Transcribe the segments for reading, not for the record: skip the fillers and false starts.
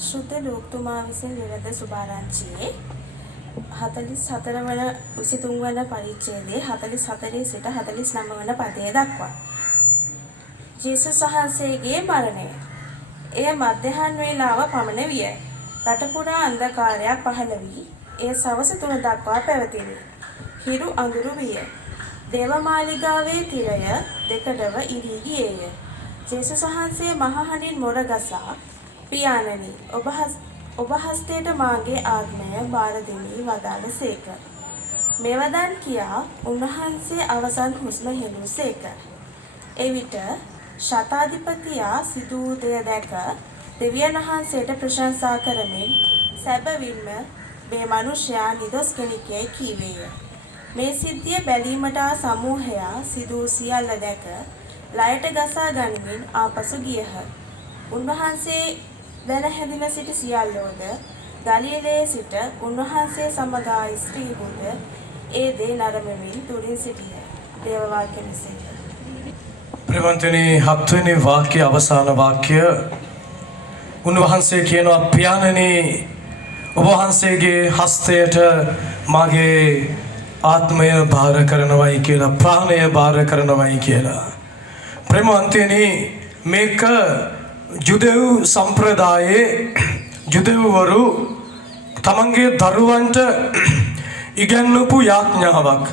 ශුද්ධ ලෝකතුමා විසින් විවද සුභාරංචියේ 44 වන 23 වන පරිච්ඡේදයේ 44 සිට 49 වන පදයේ දක්වා ජේසුස් වහන්සේගේ මරණය. එය මධ්‍යහන් වේලාව පමණ විය. රට පුරා අන්ධකාරයක් පහළ වී එය සවස 3 දක්වා පැවතිණි. හිරු අඳුරු විය. දේවමාලිගාවේ තිරය දෙකඩව ඉරී ගියේය. ජේසුස් වහන්සේ මහහඬින් මොර ගසා පියාණනි ඔබ හස්තයට මාගේ ආත්මය බාර දෙමි වදාළසේක. මෙවදන් කියා උන්වහන්සේ අවසන් හුස්ම හෙළූසේක. එවිට ශතාධිපතියා සිදු වූ දෙය දැක දෙවියන් වහන්සේට ප්‍රශංසා කරමින් සැබවින්ම මේ මනුෂ්‍යයා නිදොස් කෙනෙක්යයි කීවේය. මේ සිද්ධිය බැලීමට ආ සමූහයා සිදු වූ සියල්ල දැක ලයට ගසා ගනිමින් ආපසු ගියහ. උන්වහන්සේ දැන හැඳින සිටි සියල්ලෝද ගලිලයේ සිට උන්වහන්සේ සමග ස්ත්‍රීහුද ඒ දේ නරඹමින් දුරින් සිටියහ. දේව වාක්‍ය මෙසේය. ප්‍රවන්තනි හත්වෙනි වාක්‍ය අවසාන වාක්‍ය උන්වහන්සේ කියනවා පියාණනි ඔබ වහන්සේගේ හස්තයට මාගේ ආත්මය බාර කරනවයි කියලා ප්‍රාණය බාර කරනවයි කියලා. ප්‍රවන්තනි මේක ජුදෙව් සම්ප්‍රදායේ ජුදෙව්වරු තමන්ගේ දරුවන්ට ඉගැන්වපු යාඥාවක්.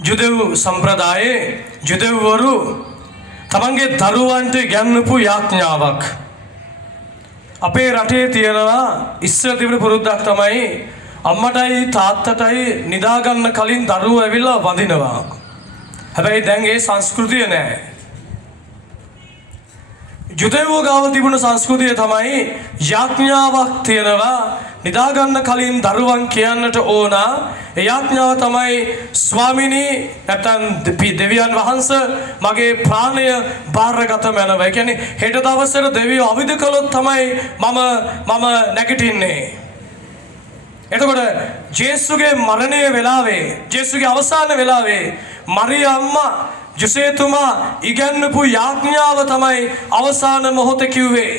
ජුදෙව් සම්ප්‍රදායේ ජුදෙව්වරු තමන්ගේ දරුවන්ට ඉගැන්වපු යාඥාවක්. අපේ රටේ තියෙනවා ඉස්සර තිබුණු පුරුද්දක් තමයි අම්මටයි තාත්තටයි නිදාගන්න කලින් දරුවෝ ඇවිල්ලා වඳිනවා. හැබැයි දැන් ඒ සංස්කෘතිය නැහැ. ජුදෙව්ව ගාව තිබුණ සංස්කෘතිය තමයි යාඥාවක් තියෙනවා නිදාගන්න කලින් දරුවන් කියන්නට ඕන. ඒ යාඥාව තමයි ස්වාමිනී නැත්නම් දෙවියන් වහන්සේ මගේ ප්‍රාණය බාරගත මැනව. ඒ කියන්නේ හෙට දවසට දෙවියෝ අවදි කළොත් තමයි මම නැගිටින්නේ. එතකොට ජේසුගේ මරණය වෙලාවේ ජේසුගේ අවසාන වෙලාවේ මරියා අම්මා ජොසේතුමා ඉගැන්වපු යාඥාව තමයි අවසාන මොහොතේ කිව්වේ.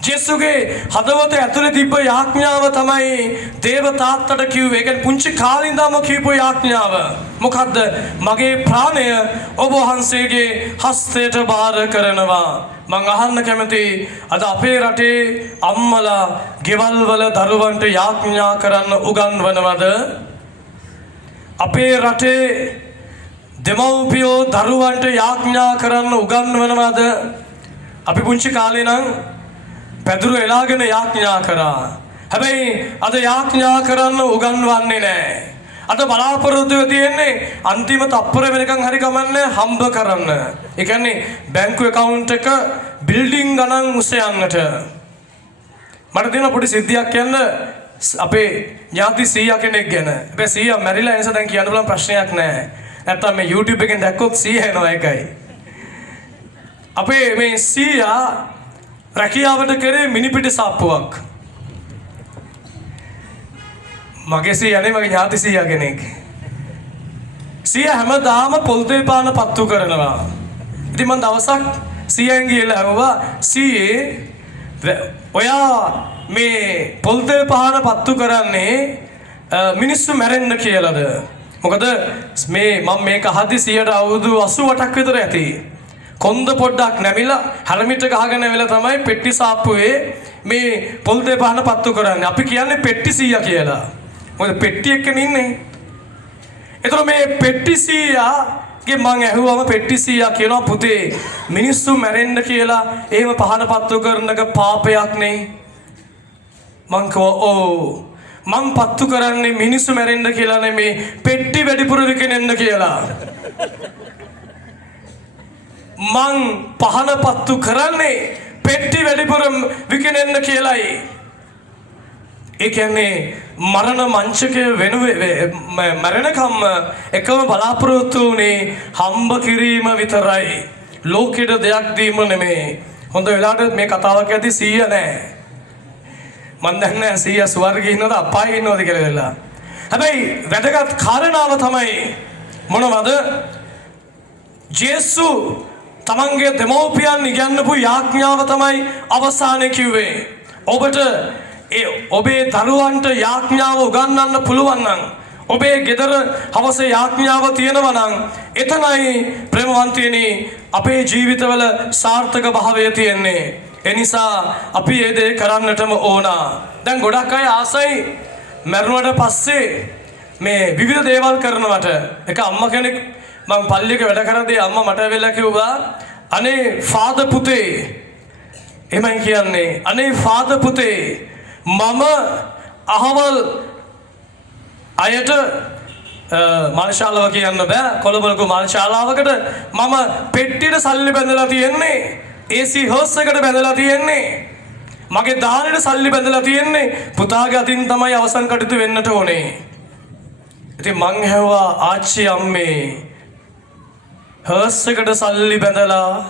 ජේසුගේ හදවත ඇතුලේ තිබ්බ යාඥාව තමයි දේව තාත්තට කිව්වේ. ඒ කියන්නේ පුංචි කාලේ ඉඳන්ම කියපු යාඥාව. මොකද්ද? මගේ ප්‍රාණය ඔබ වහන්සේගේ හස්තයට බාර කරනවා. මං අහන්න කැමති අද අපේ රටේ අම්මලා ගෙවල් වල දරුවන්ට යාඥා කරන්න උගන්වනවද? අපේ රටේ දෙමව්පියෝ දරුවන්ට යාඥා කරන්න උගන්වනවද? අපි පුංචි කාලේ නම් පැදුරු එලාගෙන යාඥා කරා. හැබැයි අද යාඥා කරන්න උගන්වන්නේ නැහැ. අද බලාපොරොත්තු තියෙන්නේ අන්තිම තප්පර වෙනකන් හරි කමන්නේ හම්බ කරන්න. ඒ කියන්නේ බැංකු account එක බිල්ඩින් ගණන් උසයන්නට. මට දෙන පොඩි සිද්ධියක් කියන්න අපේ ඥාති සීයා කෙනෙක් ගැන. හැබැයි සීයා මැරිලා ඒ නිසා දැන් කියන්න පුළුවන් ප්‍රශ්නයක් නැහැ. නැත්තම් මේ YouTube එකෙන් දැක්කොත් සීයා එනවා ඒකයි. අපේ මේ සීයා රැකියාවට කරේ මිනිපිට සාප්පුවක්. මගේ සීයා නේ මගේ ඥාති සීයා කෙනෙක්. සීයා හැමදාම පොල් තේ පාන පත්තු කරනවා. ඉතින් මම දවසක් සීයෙන් ගිහලා ඇහුවා සීයේ ඔයා මේ පොල් තේ පාන පත්තු කරන්නේ මිනිස්සු මැරෙන්න කියලාද? මොකද මම මේක අහද්දි 88ක් විතර ඇති. කොන්ද පොඩ්ඩක් නැමිලා හැරමිට ගහගෙන වෙලා තමයි පෙට්ටි සාප්පුවේ මේ පොල් තේ පාන පත්තු කරන්නේ. අපි කියන්නේ පෙට්ටි 100 කියලා. මොකද පෙට්ටි එක්කනේ ඉන්නේ. ඒතර මේ පෙට්ටි 100ගේ මං ඇහුවම පෙට්ටි 100 කියනවා පුතේ මිනිස්සු මැරෙන්න කියලා එහෙම පහන පත්තු කරනක පාපයක් නේ. මං කිව්වා ඔව් මං පත්තු කරන්නේ මිනිස්සු මැරෙන්න කියලා නෙමේ පෙට්ටි වැඩිපුර විකිනෙන්න කියලා. මං පහන පත්තු කරන්නේ පෙට්ටි වැඩිපුර විකිනෙන්න කියලායි. ඒ කියන්නේ මරණ මංචකයේ මරණකම්ම එකම බලාපොරොත්තු උනේ හම්බ කිරීම විතරයි. ලෝකෙට දෙයක් දීම නෙමේ. හොඳ වෙලාවට මේ කතාවක් ඇති 100 නැහැ. මන් දන්නේ 100 ස්වර්ගයේ ඉන්නවද අපායේ ඉන්නවද කියලා වෙලා. හැබැයි වැදගත් කාරණාව තමයි මොනවද? ජේසු තමන්ගේ දෙමව්පියන් ඉගැන්වපු යාඥාව තමයි අවසානයේ කිව්වේ. ඔබට ඔබේ දරුවන්ට යාඥාව උගන්වන්න පුළුවන් නම් ඔබේ ගෙදර හවස යාඥාව තියෙනවා නම් එතනයි ප්‍රේමවන්තයනි අපේ ජීවිතවල සාර්ථක භාවය තියෙන්නේ. ඒ නිසා අපි මේ දේ කරන්නටම ඕන. දැන් ගොඩක් අය ආසයි මරුණට පස්සේ මේ විවිධ දේවල් කරනවට. එක අම්මා කෙනෙක් මම පල්ලියක වැඩ කරද්දී අම්මා මට වෙලා කිව්වා අනේ ෆාදර් පුතේ එමන් කියන්නේ අනේ ෆාදර් පුතේ මම අහවල් අයට මානශාලාව කියන්න බෑ කොළඹලක මානශාලාවකට මම පෙට්ටියට සල්ලි බැඳලා තියෙන්නේ AC හර්ස් එකට බැඳලා තියෙන්නේ මගේ දානෙට සල්ලි බැඳලා තියෙන්නේ පුතාගේ අතින් තමයි අවසන් කටයුතු වෙන්නට ඕනේ. ඉතින් මං හැවුවා ආච්චි අම්මේ හර්ස් එකට සල්ලි බැඳලා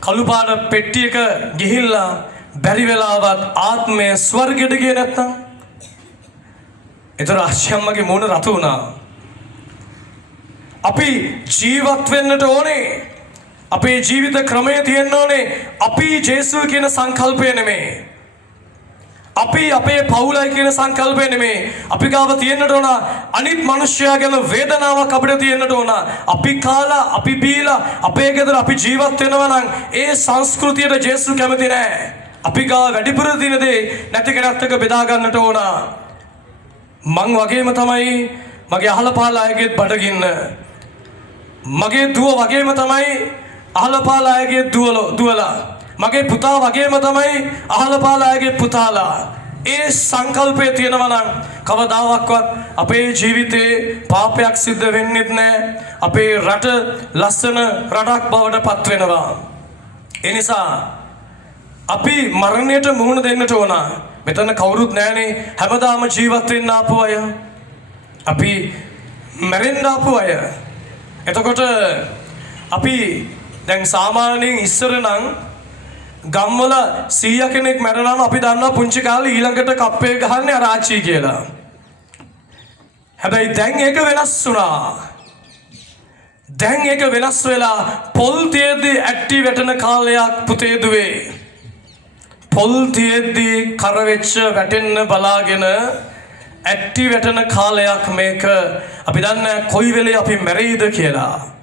කළු පාට පෙට්ටියක ගිහිල්ලා බැරි වෙලාවත් ආත්මය ස්වර්ගයට ගියේ නැත්තම් ඒතර ආශ්‍යම්මගේ මූණ රතු වුණා. අපි ජීවත් වෙන්නට ඕනේ. අපේ ජීවිත ක්‍රමය තියෙන්න ඕනේ. අපි ජේසුස් කියන සංකල්පය නෙමෙයි. අපි අපේ පවුලයි කියන සංකල්පය නෙමෙයි. අපි ගාව තියෙන්නට ඕන අනිත් මිනිස්සයා ගැන වේදනාවක් අපිට තියෙන්නට ඕන. අපි කාලා, අපි බීලා, අපේ ගෙදර අපි ජීවත් වෙනවා නම් ඒ සංස්කෘතියට ජේසුස් කැමති නැහැ. අපි ගාව වැඩිපුර දින දේ නැති කෙනෙක්ට බෙදා ගන්නට ඕන. මං වගේම තමයි මගේ අහල පහල අයගේ බඩගින්න. මගේ දුව වගේම තමයි අහල පහල අයගේ දුවලා. මගේ පුතා වගේම තමයි අහල පහල අයගේ පුතාලා. ඒ සංකල්පය තියෙනවා නම් කවදාවත් අපේ ජීවිතේ පාපයක් සිද්ධ වෙන්නේ නැහැ. අපේ රට ලස්සන රටක් බවට පත් වෙනවා. ඒ නිසා අපි මරණයට මුහුණ දෙන්නට ඕන. මෙතන කවුරුත් නැහනේ හැමදාම ජීවත් වෙන්න ආපු අය. අපි මැරෙන්න ආපු අය. එතකොට අපි දැන් සාමාන්‍යයෙන් ඉස්සර නම් ගම්වල 100 කෙනෙක් මැරෙනම අපි දන්නවා පුංචි කාලේ ඊළඟට කප්පේ ගහන්නේ ආරාචි කියලා. හැබැයි දැන් ඒක වෙනස් වුණා. දැන් ඒක වෙනස් වෙලා පොල් තියේදී ඇක්ටි වැටෙන කාලයක් පුතේ දුවේ. පොල් තියේදී කර වෙච්ච වැටෙන්න බලාගෙන ඇක්ටි වැටෙන කාලයක් මේක. අපි දන්නේ කොයි වෙලේ අපි මැරෙයිද කියලා.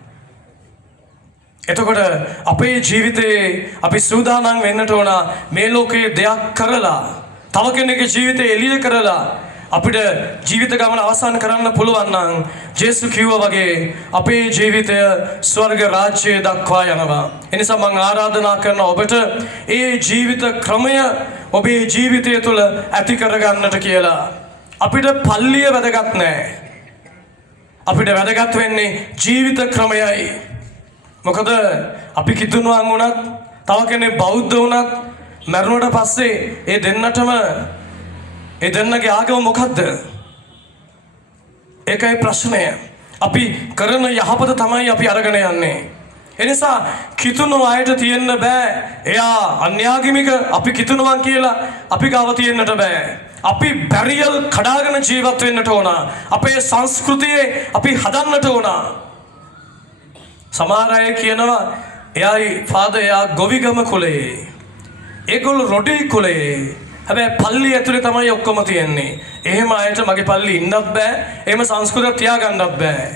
එතකොට අපේ ජීවිතේ අපි සූදානම් වෙන්නට ඕන මේ ලෝකේ දෙයක් කරලා තව කෙනෙකුගේ ජීවිතේ එළිය කරලා අපිට ජීවිත ගමන අවසන් කරන්න පුළුවන් නම් ජේසුස් කිව්වා වගේ අපේ ජීවිතය ස්වර්ග රාජ්‍යය දක්වා යනවා. ඒ නිසා මම ආරාධනා කරනවා ඔබට ඒ ජීවිත ක්‍රමය ඔබේ ජීවිතය තුළ ඇති කරගන්නට කියලා. අපිට පල්ලිය වැදගත් නැහැ. අපිට වැදගත් වෙන්නේ ජීවිත ක්‍රමයයි. මොකද අපි කිතුණුවන් වුණත් තව කෙනෙක් බෞද්ධ වුණත් මරුණට පස්සේ ඒ දෙන්නගේ ආගම මොකද්ද? ඒකයි ප්‍රශ්නය. අපි කරන යහපත තමයි අපි අරගෙන යන්නේ. ඒ නිසා කිතුණු අයට තියෙන්න බෑ. එයා අන්‍යාගමික අපි කිතුණුවන් කියලා අපි ගාව තියෙන්නට බෑ. අපි බැරියල් කඩාගෙන ජීවත් වෙන්නට ඕන. අපේ සංස්කෘතියේ අපි හදන්නට ඕන. සමහර අය කියනවා එයායි ෆාදර් එයා ගොවිගම කුලේ. ඒගොල්ලෝ රොඩි කුලේ. හැබැයි පල්ලිය ඇතුලේ තමයි ඔක්කොම තියෙන්නේ. එහෙම අයට මගේ පල්ලි ඉන්නත් බෑ. එහෙම සංස්කෘතියක් තියාගන්නත් බෑ.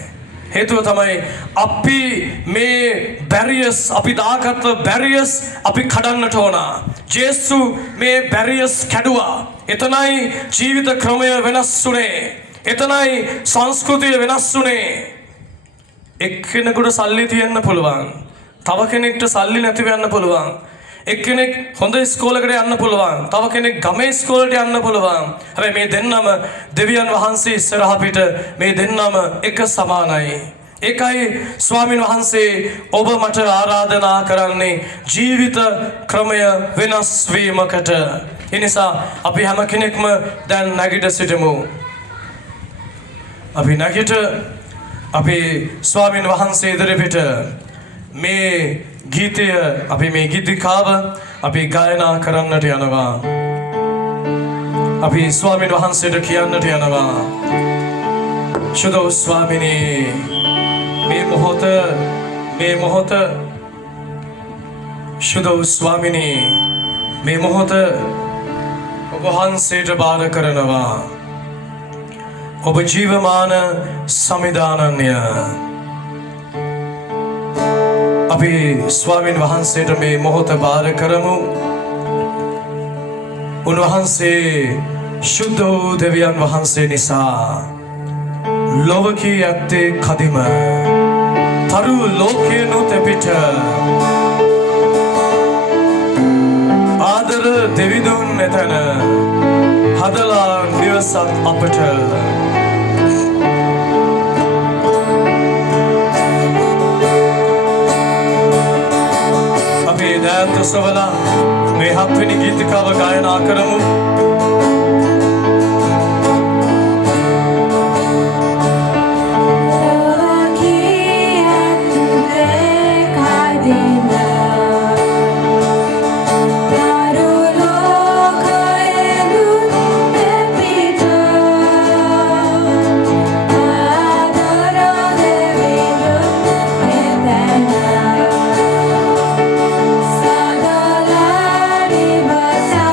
හේතුව තමයි අපි මේ බැරියර්ස් අපි දාගත්ත බැරියර්ස් අපි කඩන්නට ඕන. ජේසුස් මේ බැරියර්ස් කැඩුවා. එතනයි ජීවිත ක්‍රමය වෙනස් වුනේ. එතනයි සංස්කෘතිය වෙනස් වුනේ. එක්කෙනෙකුට සල්ලි තියෙන්න පුළුවන්. තව කෙනෙක්ට සල්ලි නැතිව යන්න පුළුවන්. එක්කෙනෙක් හොඳ ඉස්කෝලේකට යන්න පුළුවන්. තව කෙනෙක් ගමේ ඉස්කෝලේට යන්න පුළුවන්. හැබැයි මේ දෙන්නම දෙවියන් වහන්සේ ඉස්සරහ පිට මේ දෙන්නම එක සමානයි. ඒකයි ස්වාමින් වහන්සේ ඔබ මට ආරාධනා කරන්නේ ජීවිත ක්‍රමය වෙනස් වීමකට. ඒ නිසා අපි හැම කෙනෙක්ම දැන් නැගිට සිටමු. අපි නැගිට අපි ස්වාමින් වහන්සේ ඉදිරිපිට මේ ගීතය අපි මේ ගීතිකාව අපි ගායනා කරන්නට යනවා. අපි ස්වාමින් වහන්සේට කියන්නට යනවා. සුදෝ ස්වාමිනේ මේ මොහොත මේ මොහොත ශුද්ධ ස්වාමිනී මේ මොහොත ඔබ වහන්සේට බාර කරනවා ඔබ ජීවමාන සමිදානන්‍ය අපි ස්වාමීන් වහන්සේට මේ මොහොත බාර කරමු උන්වහන්සේ ශුද්ධ වූ දෙවියන් වහන්සේ නිසා ලොවකී ඇත්තේ කදිම තරු ලෝකයනු තෙපිට ආදර දෙවිදුන් එතන හදලා නිවසක් අපට අපි දෑත් උසවලා මේ 7 වෙනි ගීතිකාව ගායනා කරමු Sadala divasa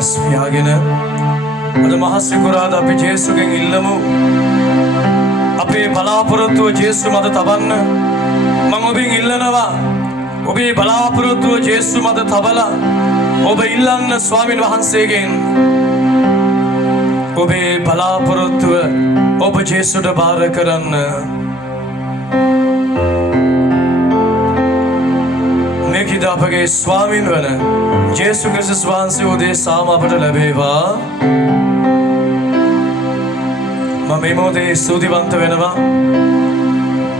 රැස් පියාගෙන අද මහසිකුරාද අපි ජේසුගෙන් ඉල්ලමු අපේ බලාපොරොත්තුව ජේසු මත තබන්න මම ඔබෙන් ඉල්ලනවා ඔබේ බලාපොරොත්තුව ජේසු මත තබලා ඔබ ඉල්ලන්න ස්වාමීන් වහන්සේගෙන් ඔබේ බලාපොරොත්තුව ඔබ ජේසුට බාර කරන්න මේකද අපගේ ස්වාමීන් වන ජේසු ක්‍රිස්තුස් වහන්සේ උදෙසාම අපට ලැබේවා මම මේ මොහොතේ ස්තුතිවන්ත වෙනවා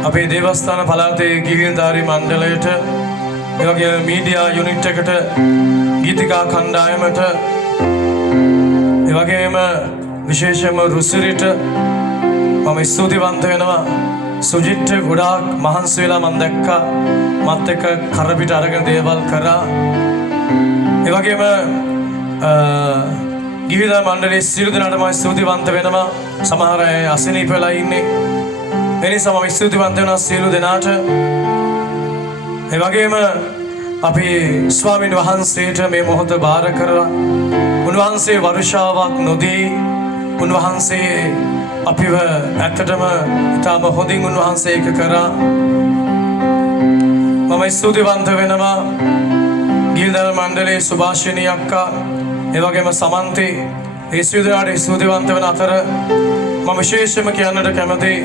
අපේ දේවස්ථාන පළාතේ ගිහිල්ධාරී මණ්ඩලයට ඒ වගේම මීඩියා යුනිට් එකට ගීතිකා කණ්ඩායමට ඒ වගේම විශේෂයෙන්ම රුසිරිට මම ස්තුතිවන්ත වෙනවා සුජිත් ගොඩාක් මහන්සි වෙලා මම දැක්කා මත් එක්ක කරපිට අරගෙන දේවල් කරා ඒ වගේම ගිහිල්ධාරී මණ්ඩලයේ සියලු දෙනාටම ස්තුතිවන්ත වෙනවා සමහර අය අසනීප වෙලා ඉන්නේ එනිසා මම ස්තුතිවන්ත වෙනවා සියලු දෙනාට ඒ වගේම අපි ස්වාමීන් වහන්සේට මේ මොහොත බාර කරලා උන්වහන්සේ වර්ෂාවක් නොදී උන්වහන්සේ අපිව ඇත්තටම ඉතාම හොඳින් උන්වහන්සේ එක කරා මම ස්තුතිවන්ත වෙනවා ගිහිල්ධාරී මණ්ඩලයේ සුභාෂිනී අක්කා ඒ වගේම සමන්ති ඒ සියලු දෙනාට ස්තුතිවන්ත වෙන අතර මම විශේෂයෙන්ම කියන්නට කැමතියි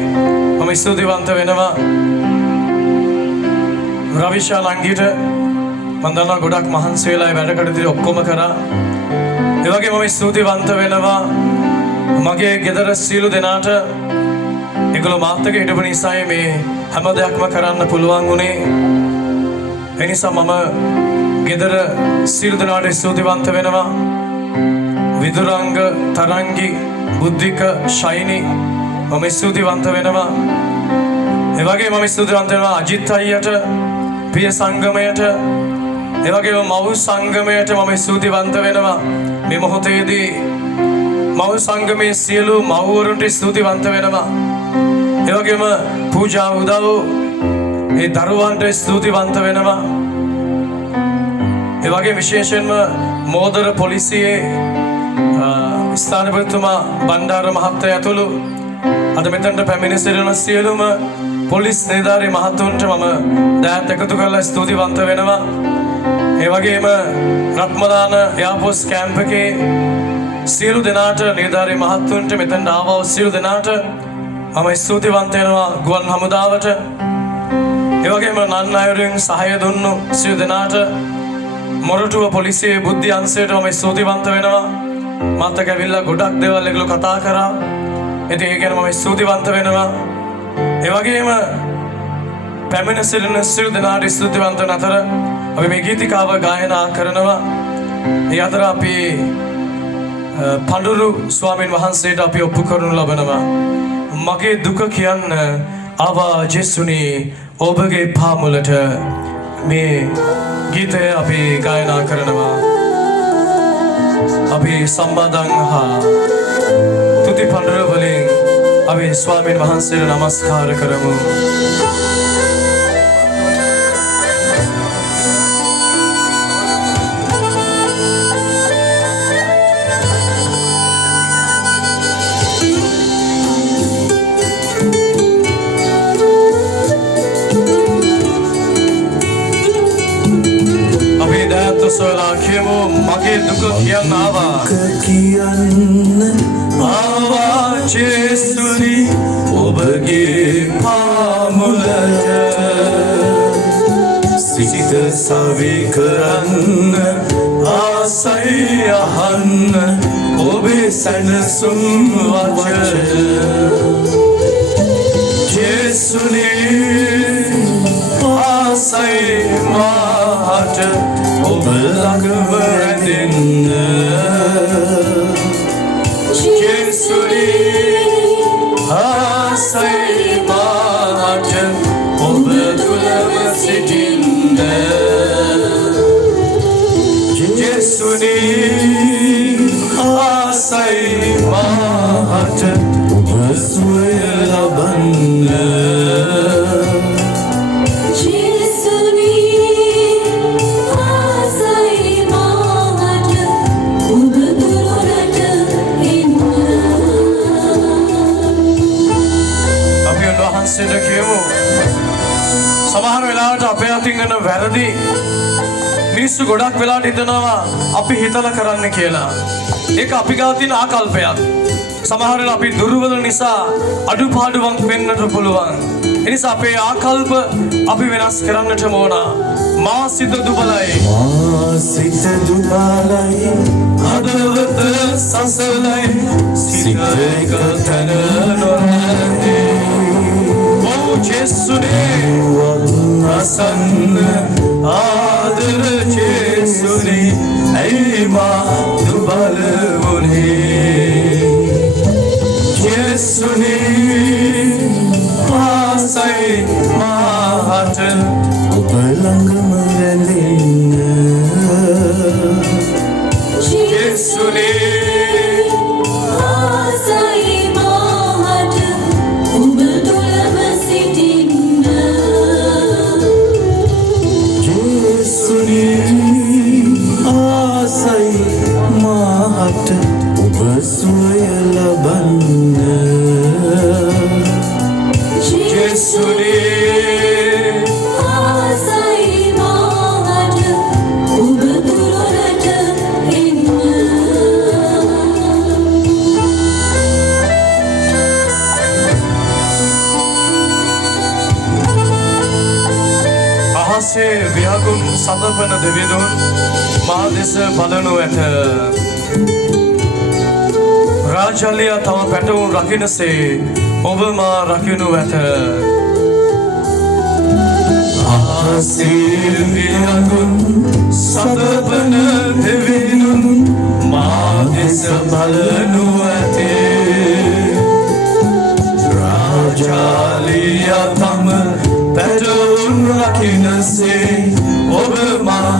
මම ස්තුතිවන්ත වෙනවා රවිෂා ලංගිට මම දන්නවා ගොඩක් මහන්සි වෙලා වැඩ කටයුතු ඔක්කොම කරා ඒ වගේම මම ස්තුතිවන්ත වෙනවා මගේ ගෙදර සියලු දෙනාට ඒගොල්ලෝ මාත් එක්ක හිටපු නිසායි මේ හැම දෙයක්ම කරන්න පුළුවන් වුණේ ඒ නිසා මම ගෙදර සියලු දෙනාට ස්තුතිවන්ත වෙනවා විදුරංග තරංගි බුද්ධික ශයිනි මම ස්තුතිවන්ත වෙනවා ඒ වගේම මම ස්තුතිවන්ත වෙනවා අජිත් අයියට පිය සංගමයට ඒ වගේම මව් සංගමයට මම ස්තුතිවන්ත වෙනවා මේ මොහොතේදී මව් සංගමයේ සියලු මව්වරුන්ට ස්තුතිවන්ත වෙනවා ඒ වගේම පූජා උදව් ඒ දරුවන්ට ස්තුතිවන්ත වෙනවා ඒ වගේ විශේෂයෙන්ම මෝදර පොලිසියේ ස්ථානපතිතුමා බණ්ඩාර මහත්තයා ඇතුළු අද මෙතනට පැමිණ සිටින සියලුම පොලිස් නිලධාරී මහතුන්ට මම දෑත් එකතු කරලා ස්තුතිවන්ත වෙනවා ඒ වගේම රත්මලාන එයාර්පෝස් කැම්ප් එකේ සියලු දෙනාට නිලධාරී මහතුන්ට මෙතනට ආවව සියලු දෙනාට මම ස්තුතිවන්ත වෙනවා ගුවන් හමුදාවට ඒ වගේම නන් අයුරින් සහාය දුන්නු සියලු දෙනාට මොරටුව පොලිසියේ බුද්ධි අංශයට මම ස්තුතිවන්ත වෙනවා මාත් එක්ක ඇවිල්ලා ගොඩක් දේවල් ඒගොල්ලෝ කතා කරා ඉතින් ඒ ගැන මම ස්තුතිවන්ත වෙනවා ඒ වගේම පැමිණ සිටින සියලු දෙනාට ස්තුතිවන්ත වන අතර අපි මේ ගීතිකාව ගායනා කරනවා ඒ අතර අපි පඬුරු ස්වාමීන් වහන්සේට අපි ඔප්පු කරනු ලබනවා මගේ දුක කියන්න ආවා ජේසුනි ඔබගේ පාමුලට මේ ගීතය අපි ගායනා කරනවා අපි සම්බන්ධන් හා තුති පඬුර වලින් අපි ස්වාමීන් වහන්සේට නමස්කාර කරමු සොයලා කියමු මගේ දුක කියන්න ආවා ජේසුනි ඔබගේ පාමුලට සිත සවි කරන්න ආසයි අහන්න ඔබේ සැනසුම් වචන ජේසුනි ආසයි මාට ඔබ ළඟම රැඳෙන්න ජේසුනි ආසයි මාට ඔබ තුලම සිටින්න ජේසුනි ආසයි මාට ඔබ සුවය ලබන්න Jésù ni àṣà ìmọ̀ àjẹ́ òun. අතින් වෙන වැරදි මිනිස්සු ගොඩක් වෙලාට හිතනවා අපි හිතලා කරන්න කියලා. ඒක අපි ගාව තියෙන ආකල්පයක්. සමහර වෙලාවට අපි දුර්වල නිසා අඩුපාඩුවක් වෙන්නට පුළුවන්. ඒ නිසා අපේ ආකල්ප අපි වෙනස් කරන්නට ඕන. මා සිත දුබලයි. හදවත සසලයි. සිත එක තැන නොරැඳේ. ඕ ජේසුනේ අසන්න ආදර ජේසුනේ ඇයි මා දුබල වුනේ. ජේසුනේ ආසයි මාට ඔබ ළඟම රැඳෙන්න. ජේසුනේ ආසයි මාට ඔබ තුලම සිටින්න. ජේසුනේ ආසයි මාට ඔබ සුවය ලබන්න. ජේසුනේ ආසයි මාට ඔබ තුරට එන්න. අහසේ ව්‍යාගුන් සඳපන දෙවිඳුන් මා දෙස බලනු ඇත. රාජාලිය තම පැටවුන් රකින්නසේ ඔබ මා රකිනු ඇත. අහසේ ව්‍යාගුන් සඳපන දෙවිඳුන් මා දෙස බලනු ඇත. රාජාලිය තම පැටවුන් රකින්නසේ ඔබ මා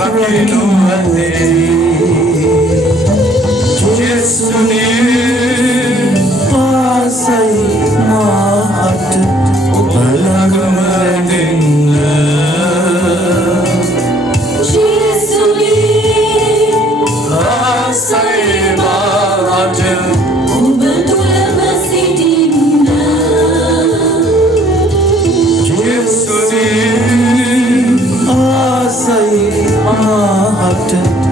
රකිනු ඇත. ජේසුනේ ආසයි මාට ඔබ ළඟම රැඳෙන්න. ජේසුනේ ආසයි මාට ඔබ තුලම සිටින්න. ජේසුනේ ආසයි මාට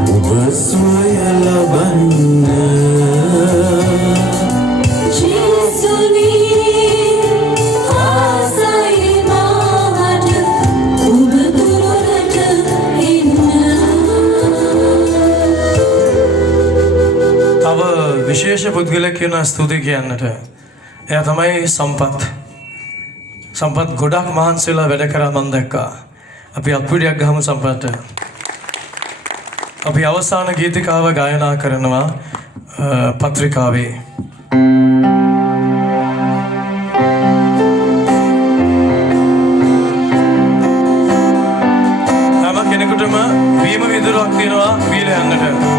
ඔබ සුවය ලබන්න. ජේසුනේ ආසයි මාට ඔබ තුරට එන්න. තව විශේෂ පුද්ගලයෙක් කියන ස්තුති කියන්නට. එයා තමයි සම්පත්. සම්පත් ගොඩක් මහන්සිලා වැඩ කරා මම දැක්කා. අපි අප්පුඩියක් ගහමු සම්පත්ට. අපි අවසාන ගීතිකාව ගායනා කරනවා පත්‍රිකාවේ. හැම කෙනෙකුටම වීම විදුරක් තියෙනවා බීලා යන්නට.